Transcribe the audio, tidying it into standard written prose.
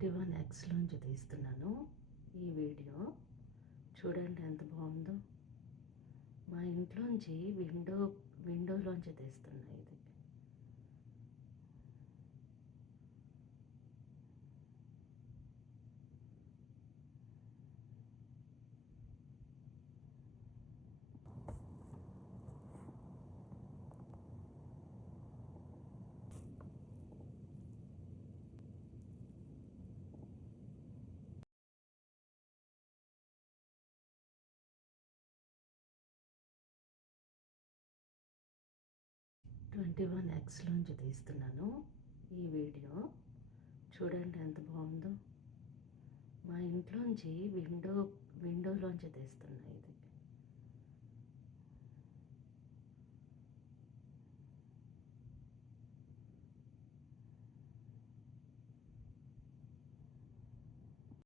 21Xలోంచి తీస్తున్నాను ఈ వీడియో. చూడండి ఎంత బాగుందో. మా ఇంట్లోంచి విండోలోంచి తీస్తున్నా ఇది. ట్వంటీ వన్ ఎక్స్లోంచి తీస్తున్నాను ఈ వీడియో. చూడండి ఎంత బాగుందో. మా ఇంట్లోంచి విండోలోంచి తీస్తున్నా ఇది.